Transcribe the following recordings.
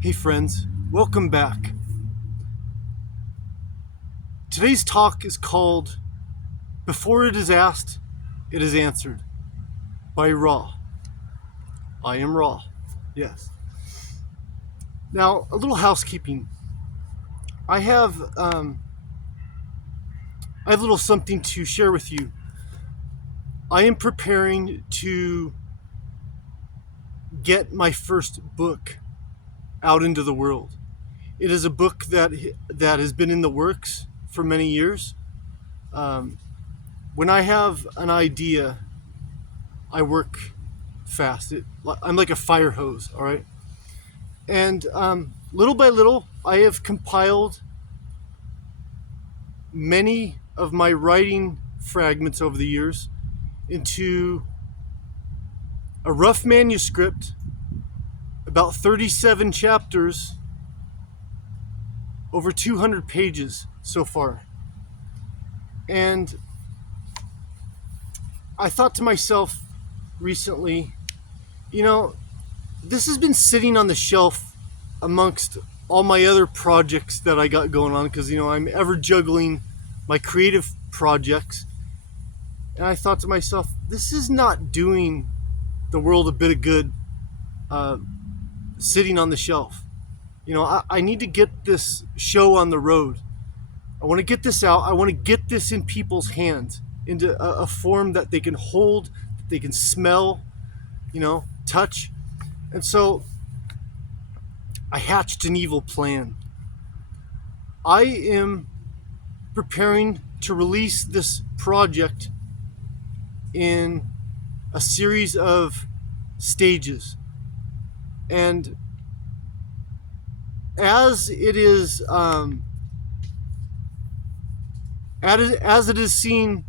Hey friends, welcome back. Today's talk is called Before It Is Asked, It Is Answered by Ra. I am Ra. Yes. Now, a little housekeeping. I have a little something to share with you. I am preparing to get my first book out into the world. It is a book that has been in the works for many years. When I have an idea, I work fast. I'm like a fire hose, all right? And little by little, I have compiled many of my writing fragments over the years into a rough manuscript, about 37 chapters, over 200 pages so far. And I thought to myself recently, this has been sitting on the shelf amongst all my other projects that I got going on because, I'm ever juggling my creative projects. And I thought to myself, this is not doing the world a bit of good sitting on the shelf. I need to get this show on the road. I want to get this out. I want to get this in people's hands into a form that they can hold, that they can smell, touch. And so I hatched an evil plan. I am preparing to release this project in a series of stages. And as it is as it is seen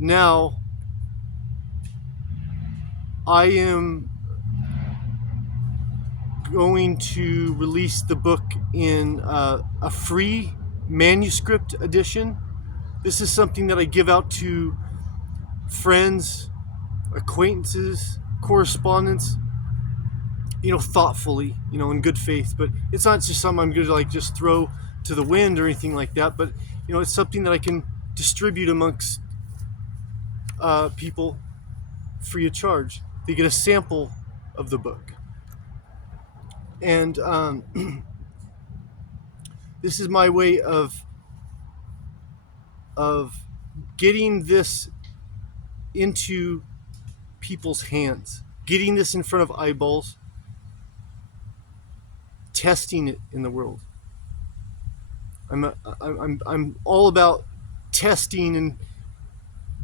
now, I am going to release the book in a free manuscript edition. This is something that I give out to friends, acquaintances, correspondents, thoughtfully, in good faith. But it's not just something I'm going to just throw to the wind or anything like that. But it's something that I can distribute amongst people free of charge. They get a sample of the book. And this is my way of getting this into people's hands, getting this in front of eyeballs, testing it in the world. I'm all about testing and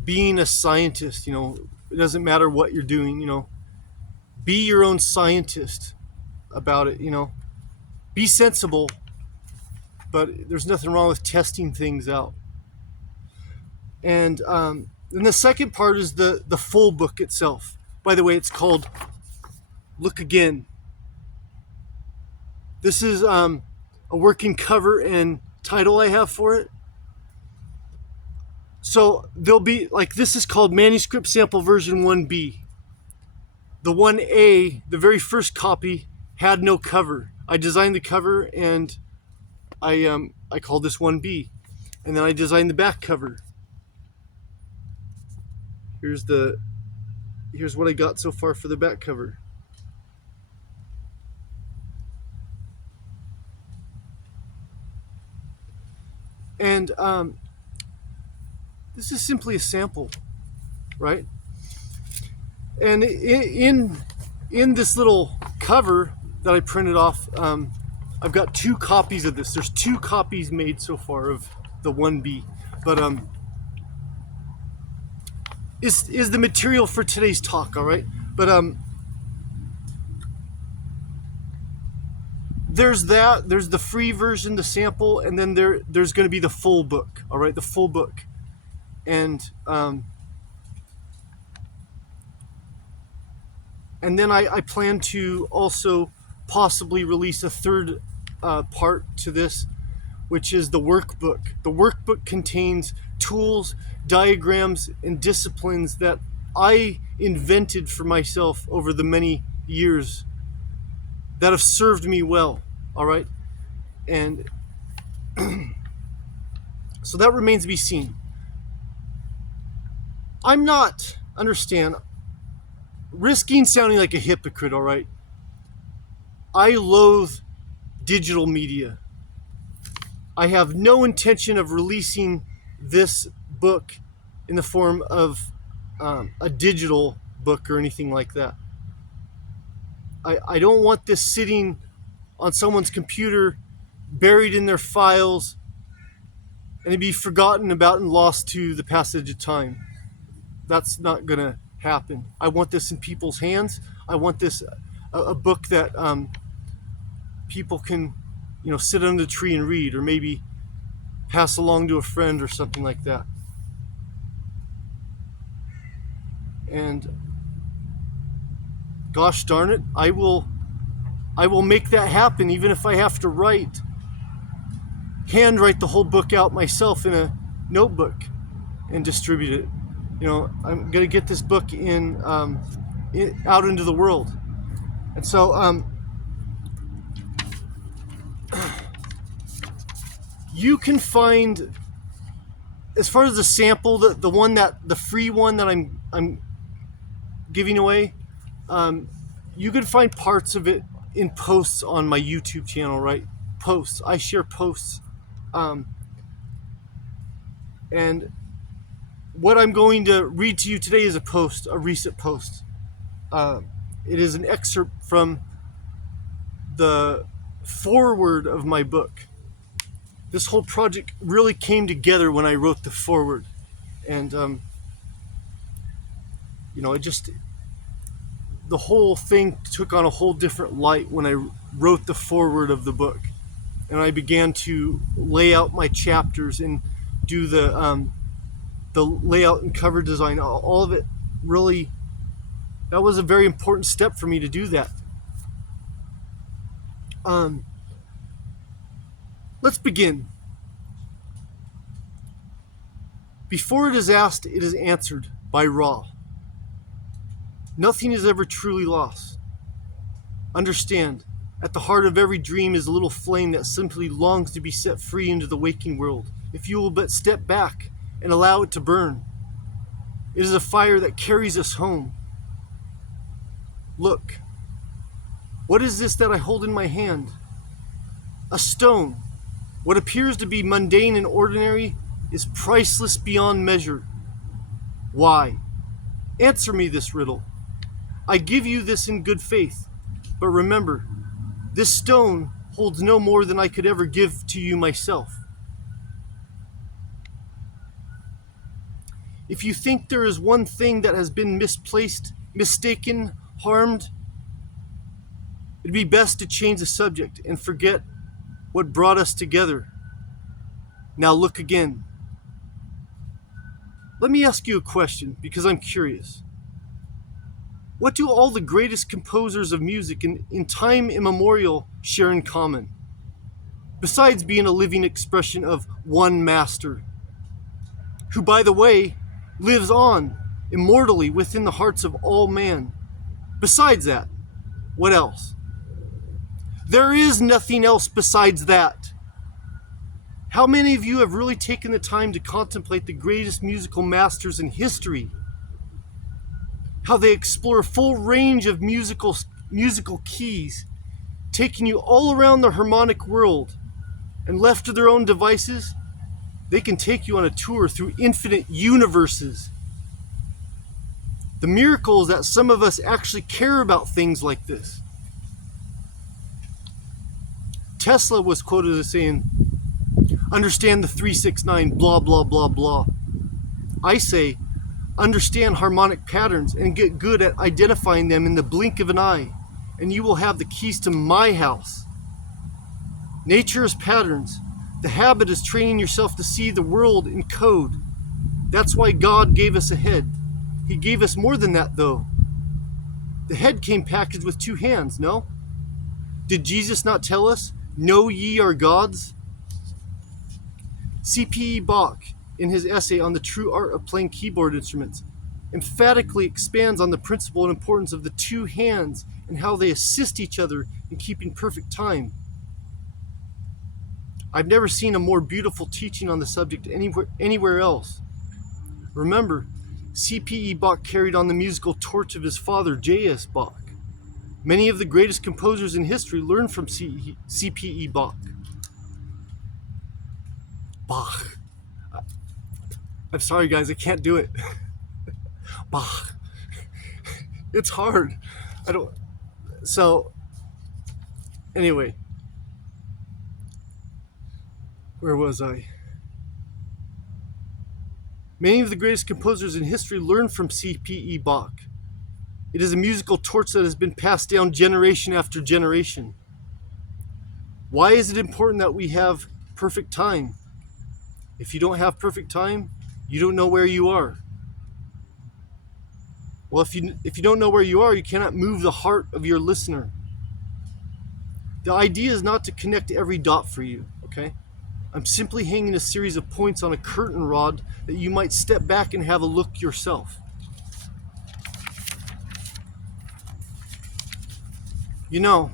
being a scientist. It doesn't matter what you're doing. Be your own scientist about it. Be sensible, but there's nothing wrong with testing things out. And then the second part is the full book itself. By the way, it's called Look Again. This is a working cover and title I have for it. So there'll be, this is called Manuscript Sample Version 1B. The 1A, the very first copy, had no cover. I designed the cover and I called this 1B. And then I designed the back cover. Here's what I got so far for the back cover. And this is simply a sample, right? And in this little cover that I printed off, I've got 2 copies of this. There's 2 copies made so far of the 1B. But is the material for today's talk, all right? But there's the free version, the sample, and then there's going to be the full book, all right? The full book. And then I plan to also possibly release a third part to this, which is the workbook. The workbook contains tools, diagrams, and disciplines that I invented for myself over the many years that have served me well, all right? And so that remains to be seen. I'm not, understand, risking sounding like a hypocrite, all right? I loathe digital media. I have no intention of releasing this book in the form of a digital book or anything like that. I don't want this sitting on someone's computer, buried in their files, and to be forgotten about and lost to the passage of time. That's not going to happen. I want this in people's hands. I want this a book that people can, sit under the tree and read, or maybe pass along to a friend or something like that. And gosh darn it, I will make that happen, even if I have to handwrite the whole book out myself in a notebook and distribute it. I'm going to get this book out into the world. And so you can find, as far as the sample, the free one that I'm giving away, you can find parts of it in posts on my YouTube channel, right? Posts. I share posts. And what I'm going to read to you today is a recent post. It is an excerpt from the foreword of my book. This whole project really came together when I wrote the foreword. And, the whole thing took on a whole different light when I wrote the foreword of the book. And I began to lay out my chapters and do the layout and cover design. All of it really, that was a very important step for me to do that. Let's begin. Before it is asked, it is answered by Ra. Nothing is ever truly lost. Understand, at the heart of every dream is a little flame that simply longs to be set free into the waking world, if you will but step back and allow it to burn. It is a fire that carries us home. Look, what is this that I hold in my hand? A stone. What appears to be mundane and ordinary is priceless beyond measure. Why? Answer me this riddle. I give you this in good faith, but remember, this stone holds no more than I could ever give to you myself. If you think there is one thing that has been misplaced, mistaken, harmed, it'd be best to change the subject and forget what brought us together. Now look again. Let me ask you a question, because I'm curious. What do all the greatest composers of music in time immemorial share in common, besides being a living expression of one master, who, by the way, lives on immortally within the hearts of all man? Besides that, what else? There is nothing else besides that. How many of you have really taken the time to contemplate the greatest musical masters in history? How they explore a full range of musical keys, taking you all around the harmonic world, and left to their own devices, they can take you on a tour through infinite universes. The miracle is that some of us actually care about things like this. Tesla was quoted as saying, understand the 369, blah, blah, blah, blah. I say, understand harmonic patterns and get good at identifying them in the blink of an eye, and you will have the keys to my house. Nature is patterns. The habit is training yourself to see the world in code. That's why God gave us a head. He gave us more than that, though. The head came packaged with two hands, no? Did Jesus not tell us, know ye are gods? C.P.E. Bach, in his essay on the true art of playing keyboard instruments, emphatically expands on the principle and importance of the two hands and how they assist each other in keeping perfect time. I've never seen a more beautiful teaching on the subject anywhere else. Remember, C.P.E. Bach carried on the musical torch of his father, J.S. Bach. Many of the greatest composers in history learned from C.P.E. Bach. Bach. I'm sorry, guys, I can't do it. Bach. It's hard. So, anyway. Where was I? Many of the greatest composers in history learned from C.P.E. Bach. It is a musical torch that has been passed down generation after generation. Why is it important that we have perfect time? If you don't have perfect time, you don't know where you are. Well, if you don't know where you are, you cannot move the heart of your listener. The idea is not to connect every dot for you, okay? I'm simply hanging a series of points on a curtain rod that you might step back and have a look yourself. You know,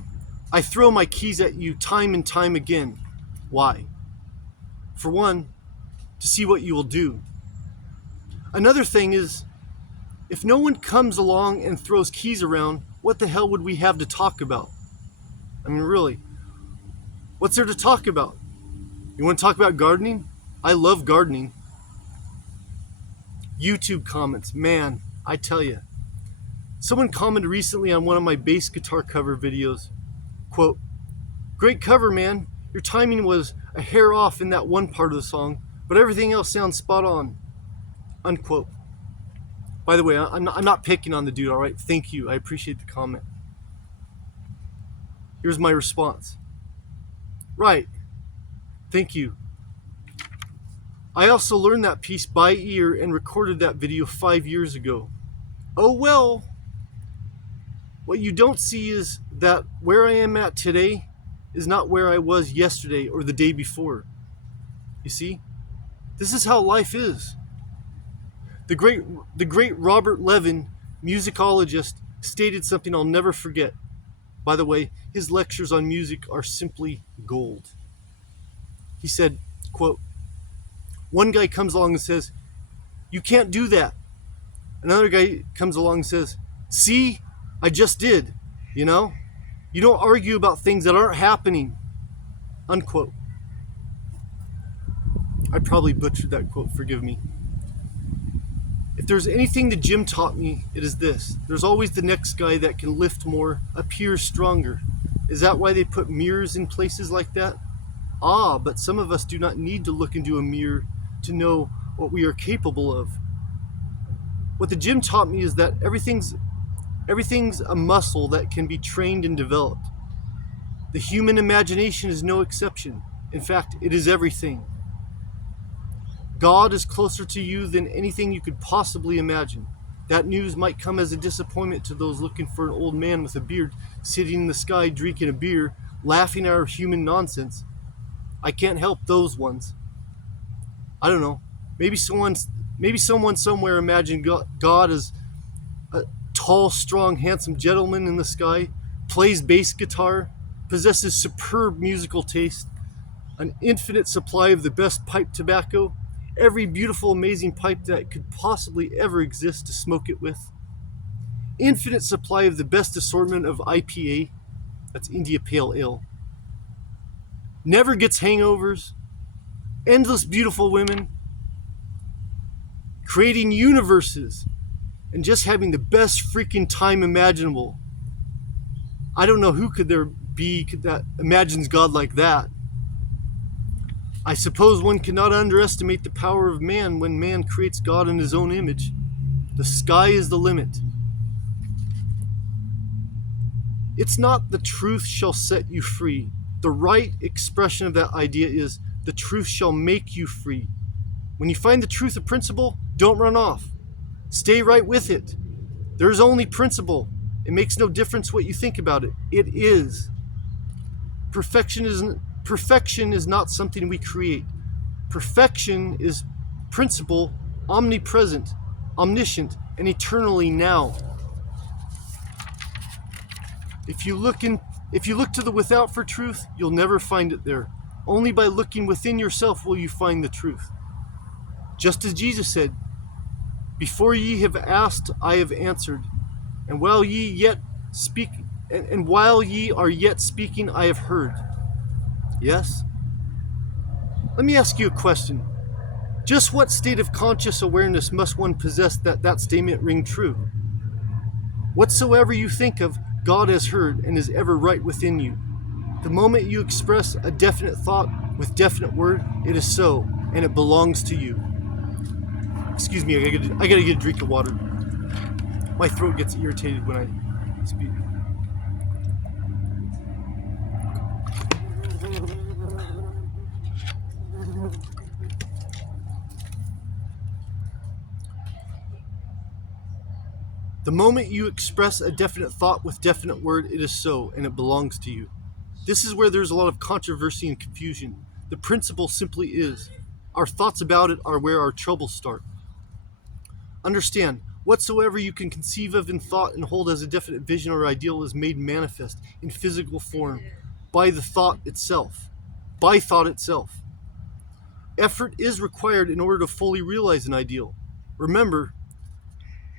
I throw my keys at you time and time again. Why? For one, to see what you will do. Another thing is, if no one comes along and throws keys around, what the hell would we have to talk about? I mean, really, what's there to talk about? You want to talk about gardening? I love gardening. YouTube comments, man, I tell you. Someone commented recently on one of my bass guitar cover videos, quote, "Great cover, man. Your timing was a hair off in that one part of the song, but everything else sounds spot on," unquote. By the way, I'm not picking on the dude, all right? Thank you. I appreciate the comment. Here's my response. Right. Thank you. I also learned that piece by ear and recorded that video 5 years ago. Oh well. What you don't see is that where I am at today is not where I was yesterday or the day before. You see? This is how life is. The great Robert Levin, musicologist, stated something I'll never forget. By the way, his lectures on music are simply gold. He said, quote, "One guy comes along and says, 'You can't do that.' Another guy comes along and says, 'See, I just did, you know? You don't argue about things that aren't happening,' unquote." I probably butchered that quote, forgive me. If there's anything the gym taught me, it is this. There's always the next guy that can lift more, appear stronger. Is that why they put mirrors in places like that? Ah, but some of us do not need to look into a mirror to know what we are capable of. What the gym taught me is that everything's a muscle that can be trained and developed. The human imagination is no exception. In fact, it is everything. God is closer to you than anything you could possibly imagine. That news might come as a disappointment to those looking for an old man with a beard sitting in the sky drinking a beer, laughing at our human nonsense. I can't help those ones. I don't know. Maybe someone somewhere imagined God as a tall, strong, handsome gentleman in the sky, plays bass guitar, possesses superb musical taste, an infinite supply of the best pipe tobacco, every beautiful, amazing pipe that could possibly ever exist to smoke it with, infinite supply of the best assortment of IPA, that's India Pale Ale, never gets hangovers, endless beautiful women, creating universes, and just having the best freaking time imaginable. I don't know who could there be that imagines God like that. I suppose one cannot underestimate the power of man when man creates God in his own image. The sky is the limit. It's not the truth shall set you free. The right expression of that idea is the truth shall make you free. When you find the truth of principle, don't run off. Stay right with it. There is only principle. It makes no difference what you think about it. It is. Perfection is not something we create. Perfection is principle, omnipresent, omniscient, and eternally now. If you look If you look to the without for truth, you'll never find it there. Only by looking within yourself will you find the truth. Just as Jesus said, "Before ye have asked, I have answered, and while ye yet speak, and while ye are yet speaking, I have heard." Yes? Let me ask you a question. Just what state of conscious awareness must one possess that statement ring true? Whatsoever you think of, God has heard and is ever right within you. The moment you express a definite thought with definite word, it is so, and it belongs to you. Excuse me, I gotta get a drink of water. My throat gets irritated when I speak. The moment you express a definite thought with definite word, it is so, and it belongs to you. This is where there's a lot of controversy and confusion. The principle simply is. Our thoughts about it are where our troubles start. Understand, whatsoever you can conceive of in thought and hold as a definite vision or ideal is made manifest in physical form by the thought itself. By thought itself. Effort is required in order to fully realize an ideal. Remember,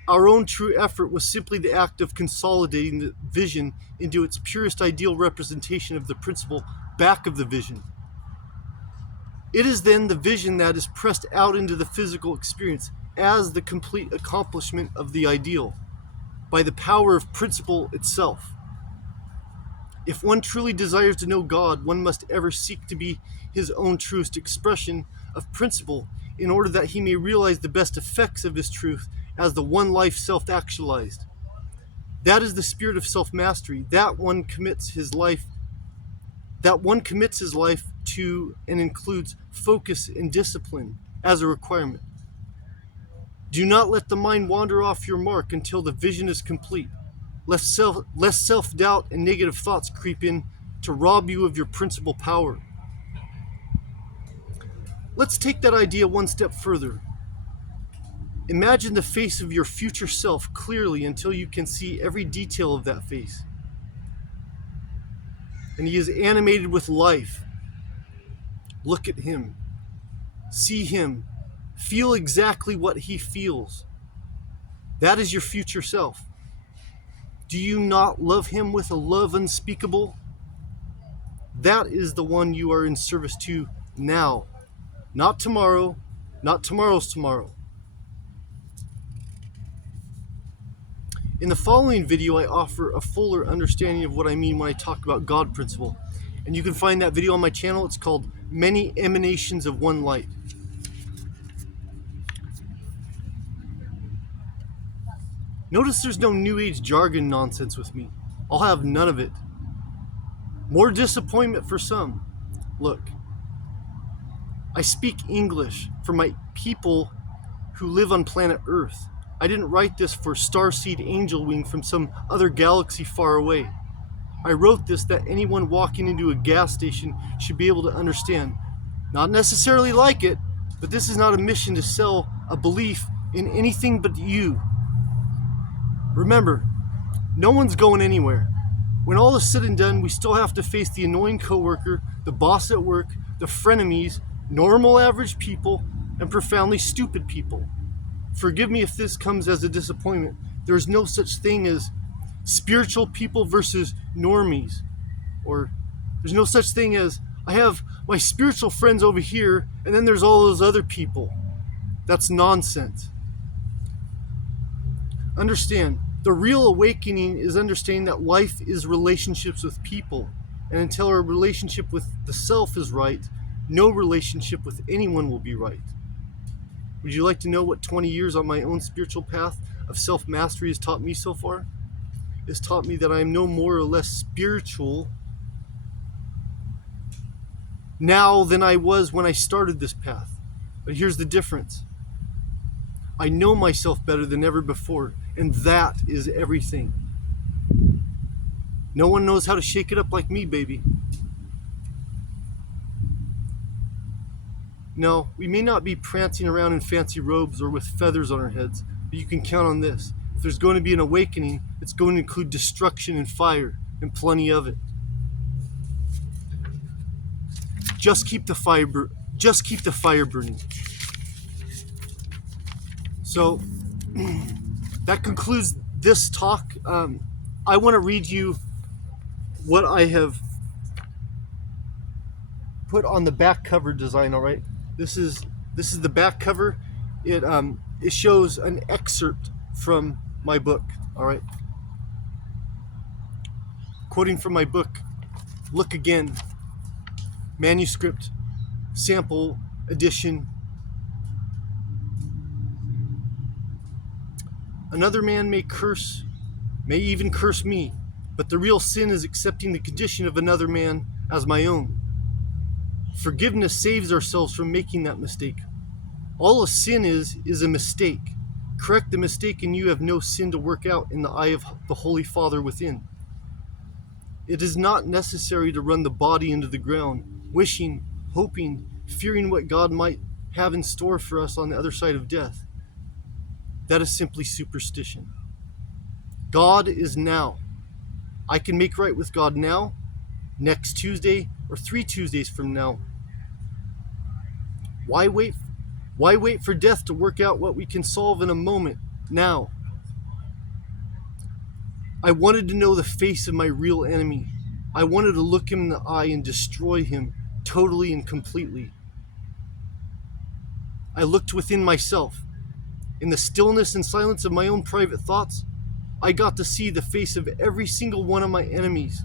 our own true effort was simply the act of consolidating the vision into its purest ideal representation of the principle back of the vision. It is then the vision that is pressed out into the physical experience as the complete accomplishment of the ideal by the power of principle itself. If one truly desires to know God, one must ever seek to be his own truest expression of principle in order that he may realize the best effects of his truth as the one life self-actualized. That is the spirit of self-mastery. That one commits his life to and includes focus and discipline as a requirement. Do not let the mind wander off your mark until the vision is complete, lest self-doubt and negative thoughts creep in to rob you of your principal power. Let's take that idea one step further. Imagine the face of your future self clearly until you can see every detail of that face. And he is animated with life. Look at him. See him. Feel exactly what he feels. That is your future self. Do you not love him with a love unspeakable? That is the one you are in service to now. Not tomorrow, not tomorrow's tomorrow. In the following video, I offer a fuller understanding of what I mean when I talk about God principle. And you can find that video on my channel. It's called Many Emanations of One Light. Notice there's no New Age jargon nonsense with me. I'll have none of it. More disappointment for some. Look, I speak English for my people who live on planet Earth. I didn't write this for starseed angel wing from some other galaxy far away. I wrote this that anyone walking into a gas station should be able to understand. Not necessarily like it, but this is not a mission to sell a belief in anything but you. Remember, no one's going anywhere. When all is said and done, we still have to face the annoying coworker, the boss at work, the frenemies, normal average people, and profoundly stupid people. Forgive me if this comes as a disappointment. There is no such thing as spiritual people versus normies. Or there's no such thing as I have my spiritual friends over here and then there's all those other people. That's nonsense. Understand, the real awakening is understanding that life is relationships with people. And until our relationship with the self is right, no relationship with anyone will be right. Would you like to know what 20 years on my own spiritual path of self-mastery has taught me so far? It's taught me that I am no more or less spiritual now than I was when I started this path. But here's the difference. I know myself better than ever before, and that is everything. No one knows how to shake it up like me, baby. No, we may not be prancing around in fancy robes or with feathers on our heads, but you can count on this. If there's going to be an awakening, it's going to include destruction and fire, and plenty of it. Just keep the fire. Just keep the fire burning. So that concludes this talk. I want to read you what I have put on the back cover design. All right, this is the back cover. It shows an excerpt from my book. All right, quoting from my book. Look again. Manuscript, sample edition. Another man may even curse me, but the real sin is accepting the condition of another man as my own. Forgiveness saves ourselves from making that mistake. All a sin is a mistake. Correct the mistake and you have no sin to work out in the eye of the Holy Father within. It is not necessary to run the body into the ground, wishing, hoping, fearing what God might have in store for us on the other side of death. That is simply superstition. God is now. I can make right with God now, next Tuesday, or 3 Tuesdays from now. Why wait? Why wait for death to work out what we can solve in a moment, now? I wanted to know the face of my real enemy. I wanted to look him in the eye and destroy him totally and completely. I looked within myself. In the stillness and silence of my own private thoughts, I got to see the face of every single one of my enemies,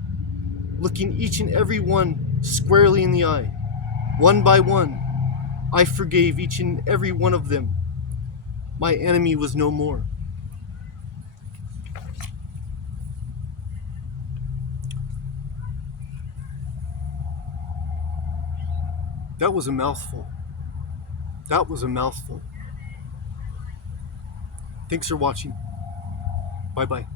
looking each and every one squarely in the eye. One by one, I forgave each and every one of them. My enemy was no more. That was a mouthful. That was a mouthful. Thanks for watching. Bye-bye.